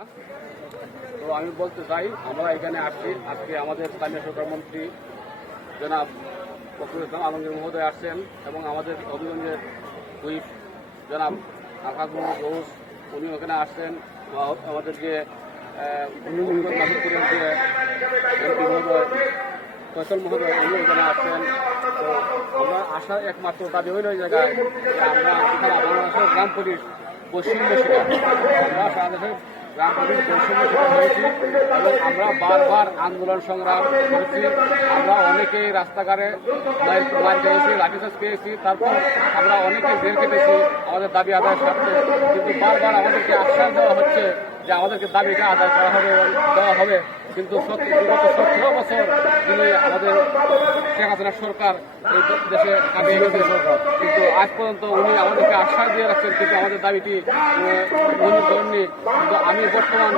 তো আমি বলতে চাই, আমরা এখানে আসছি, আজকে আমাদের স্থানীয় সরকার মন্ত্রী জনাব ফখরুল ইসলাম আলমগীর মহোদয় আসছেন এবং আমাদের হবিগঞ্জের হুইপ জনাব আকাশ মোহাম্মদ রৌস উনি ওখানে আসছেন। আমাদের যে মাধবপুরের যে এমপি মহোদয় ফয়সল মহোদয় উনি ওখানে আসছেন। তো আমরা আসার একমাত্র দাবি হইল ওই জায়গায় যে আমরা এখানে বাংলাদেশের গ্রাম পুলিশ বৈষম্য শিকার, আমরা বাংলাদেশের গ্রাম পুলিশ বৈষম্য শিকার হয়েছি এবং আমরা বারবার আন্দোলন সংগ্রাম করেছি। আমরা অনেকেই রাস্তাঘাটে মার খেয়েছি, লাঠিচার্জ পেয়েছি, তারপর আমরা অনেকে জেল কেটেছি আমাদের দাবি আদায়ের স্বার্থে, কিন্তু বারবার আমাদেরকে আশ্বাস দেওয়া হচ্ছে যে আমাদেরকে দাবিটা আদায় করা হবে দেওয়া হবে। কিন্তু বিগত 17 বছর যিনি আমাদের শেখ হাসিনা সরকার এই দেশে কাটিয়ে গেছে, কিন্তু আজ পর্যন্ত উনি আমাদেরকে আশ্বাস দিয়ে রাখছেন, কিন্তু আমাদের দাবিটি উনি করেননি। কিন্তু আমি বর্তমান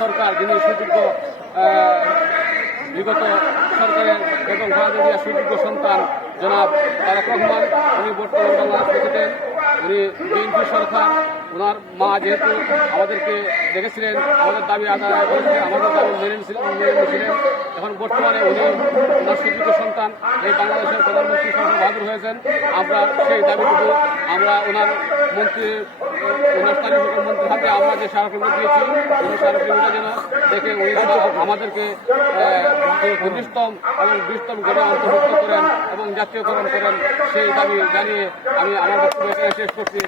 সরকার যিনি সুযোগ্য বিগত সরকারের বেগম খালেদা জিয়ার সুযোগ্য সন্তান জনাব তারেক রহমান, উনি বর্তমান বাংলাদেশ প্রেসিডেন্ট, উনি বিএনপি সরকার, ওনার মা যেহেতু আমাদেরকে দেখেছিলেন, আমাদের দাবি আদায় করেছিলেন, আমাদের দাবি মেনে নিয়েছিলেন, এখন বর্তমানে উনি ওনার সুযোগ্য সন্তান এই বাংলাদেশের প্রধানমন্ত্রী হিসেবে বাহাদুর হয়েছেন। আমরা সেই দাবিটুকু আমরা ওনার স্থানীয় সরকার মন্ত্রীর হাতে আমরা যে স্মারকলিপি দিয়েছি, উনি স্মারকলিপিটা যেন দেখে উনি আমাদেরকে 19তম এবং 20তম গ্রেডে অন্তর্ভুক্ত করেন এবং জাতীয়করণ করেন, সেই দাবি জানিয়ে আমি আমার বক্তব্য এখানে শেষ করছি।